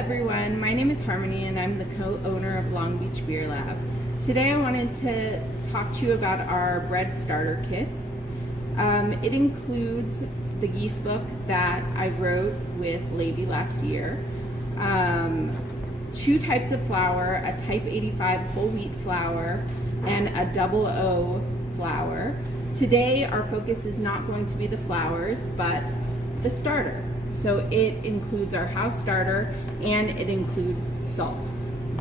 everyone, my name is Harmony and I'm the co-owner of Long Beach Beer Lab. Today I wanted to talk to you about our bread starter kits. It includes the yeast book that I wrote with Levy last year, 2 types of flour, a type 85 whole wheat flour and a double O flour. Today our focus is not going to be the flours but the starter. So it includes our house starter and it includes salt.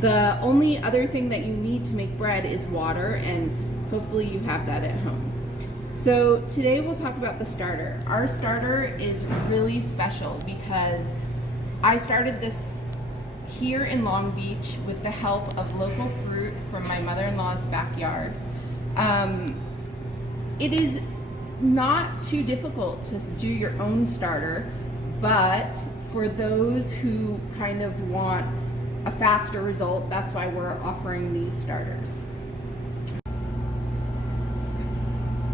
The only other thing that you need to make bread is water, and hopefully you have that at home. So today we'll talk about the starter. Our starter is really special because I started this here in Long Beach with the help of local fruit from my mother-in-law's backyard. It is not too difficult to do your own starter, but for those who kind of want a faster result, that's why we're offering these starters.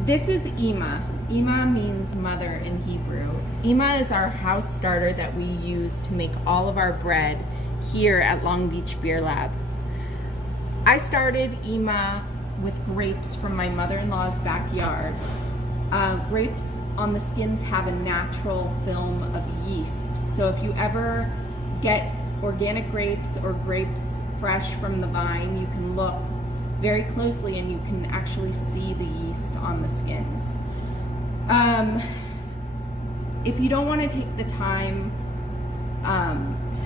This is Ima. Ima means mother in Hebrew. Ima is our house starter that we use to make all of our bread here at Long Beach Beer Lab. I started Ima with grapes from my mother-in-law's backyard. Grapes on the skins have a natural film of yeast. So if you ever get organic grapes or grapes fresh from the vine, you can look very closely and you can actually see the yeast on the skins. If you don't want to take the time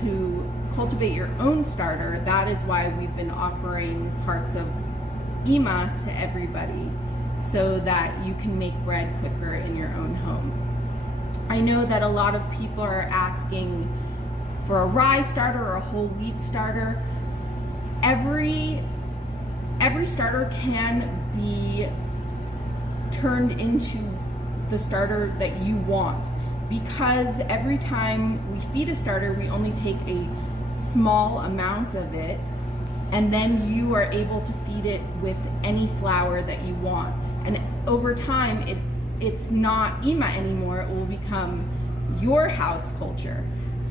to cultivate your own starter, that is why we've been offering parts of Ima to everybody, so that you can make bread quicker in your own home. I know that a lot of people are asking for a rye starter or a whole wheat starter. Every starter can be turned into the starter that you want, because every time we feed a starter, we only take a small amount of it, and then you are able to feed it with any flour that you want. And over time, it's not Ima anymore, it will become your house culture.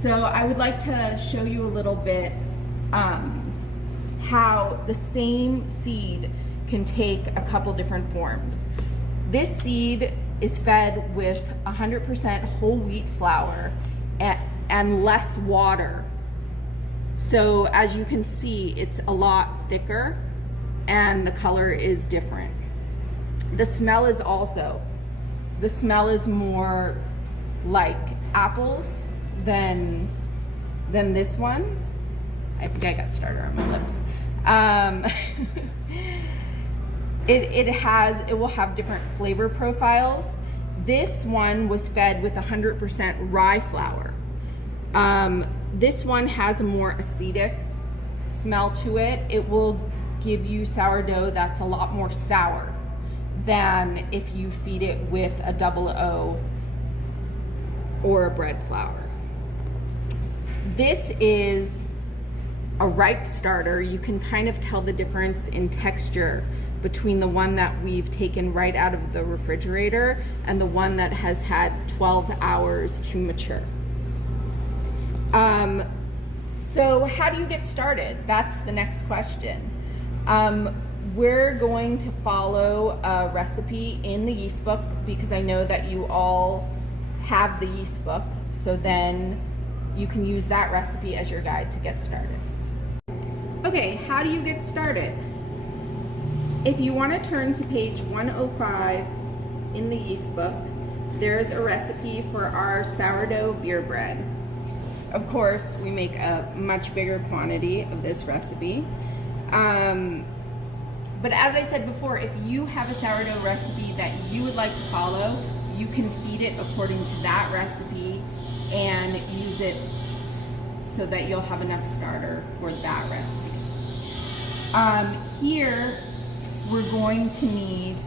So I would like to show you a little bit how the same seed can take a couple different forms. This seed is fed with 100% whole wheat flour and less water. So as you can see, it's a lot thicker and the color is different. The smell is more like apples than this one. I think I got starter on my lips. It will have different flavor profiles. This one was fed with 100% rye flour. This one has a more acidic smell to it. It will give you sourdough that's a lot more sour than if you feed it with a double O or a bread flour. This is a ripe starter. You can kind of tell the difference in texture between the one that we've taken right out of the refrigerator and the one that has had 12 hours to mature. So how do you get started? That's the next question. We're going to follow a recipe in the yeast book because I know that you all have the yeast book, so then you can use that recipe as your guide to get started. Okay, how do you get started? If you want to turn to page 105 in the yeast book, there's a recipe for our sourdough beer bread. Of course, we make a much bigger quantity of this recipe. But as I said before, if you have a sourdough recipe that you would like to follow, you can feed it according to that recipe and use it so that you'll have enough starter for that recipe. Here, we're going to need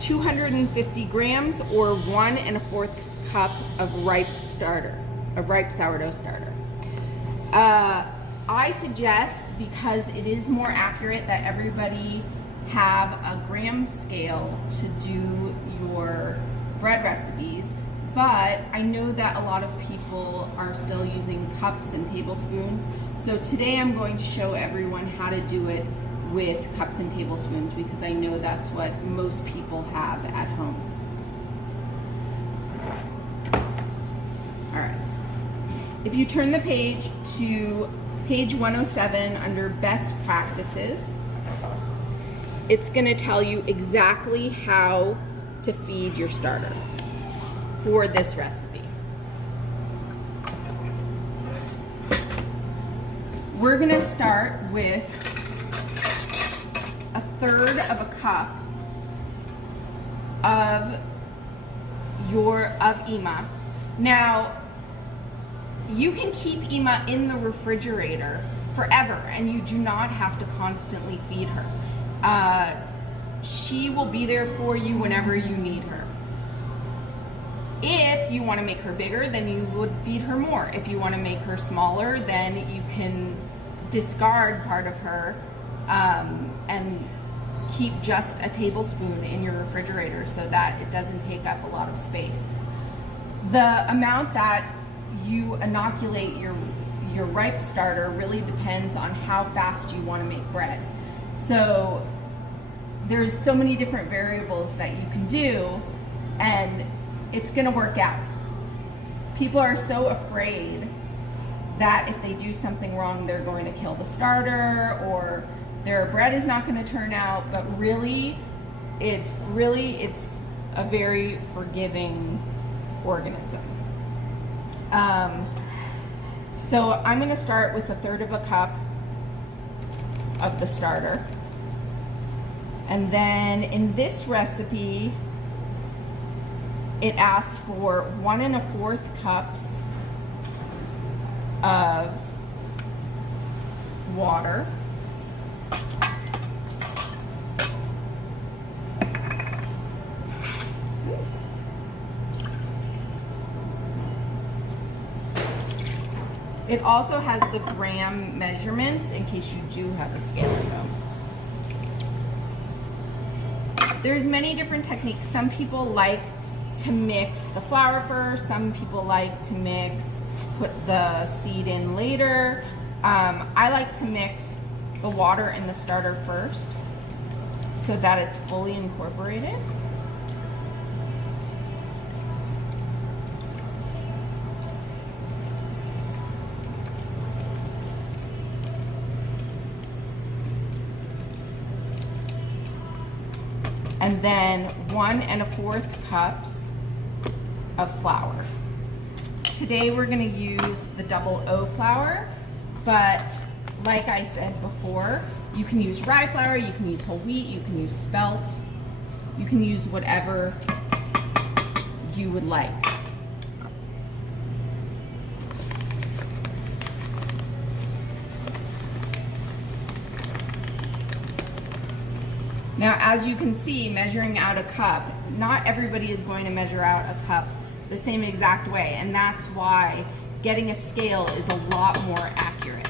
250 grams or 1 1/4 cup of ripe sourdough starter. I suggest, because it is more accurate, that everybody have a gram scale to do your bread recipes. but I know that a lot of people are still using cups and tablespoons. So today I'm going to show everyone how to do it with cups and tablespoons, because I know that's what most people have at home. All right. If you turn the page to page 107 under best practices, it's going to tell you exactly how to feed your starter for this recipe. We're going to start with 1/3 of a cup of EMA. Now, you can keep EMA in the refrigerator forever, and you do not have to constantly feed her. She will be there for you whenever you need her. If you want to make her bigger, then you would feed her more. If you want to make her smaller, then you can discard part of her and keep just a tablespoon in your refrigerator so that it doesn't take up a lot of space. The amount that you inoculate your ripe starter really depends on how fast you want to make bread. So there's so many different variables that you can do, and it's going to work out. People are so afraid that if they do something wrong, they're going to kill the starter or their bread is not going to turn out, but really it's a very forgiving organism. So I'm going to start with 1/3 of a cup of the starter. And then in this recipe, it asks for 1 1/4 cups of water. It also has the gram measurements in case you do have a scale at home. There's many different techniques. Some people like to mix the flour first. Some people like to put the seed in later. I like to mix the water and the starter first so that it's fully incorporated. And then 1 1/4 cups of flour. Today we're going to use the double O flour, but like I said before, you can use rye flour, you can use whole wheat, you can use spelt, you can use whatever you would like. Now, as you can see, measuring out a cup, not everybody is going to measure out a cup the same exact way, and that's why getting a scale is a lot more accurate.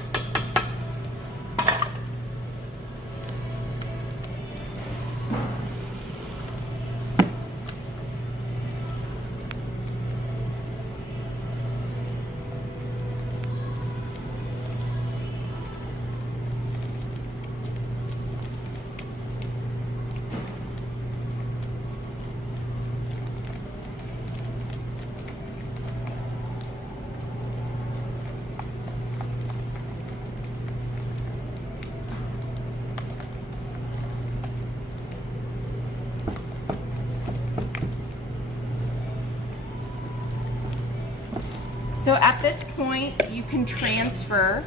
So at this point, you can transfer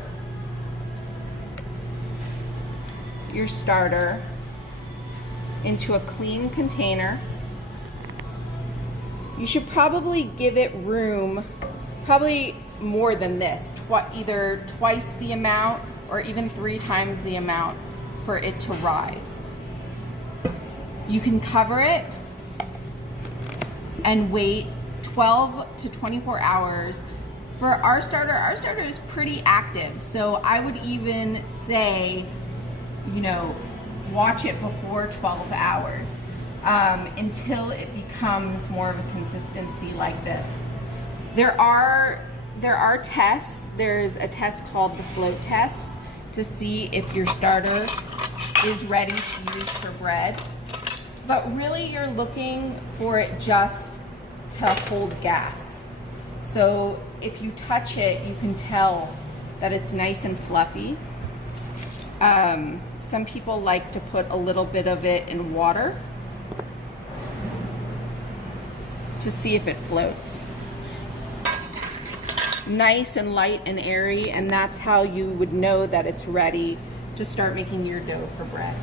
your starter into a clean container. You should probably give it room, probably more than this, either twice the amount or even 3 times the amount for it to rise. You can cover it and wait 12 to 24 hours. For our starter is pretty active, so I would even say, watch it before 12 hours. until it becomes more of a consistency like this. There are tests. There's a test called the float test to see if your starter is ready to use for bread. But really you're looking for it just to hold gas. So if you touch it, you can tell that it's nice and fluffy. Some people like to put a little bit of it in water to see if it floats. Nice and light and airy, and that's how you would know that it's ready to start making your dough for bread.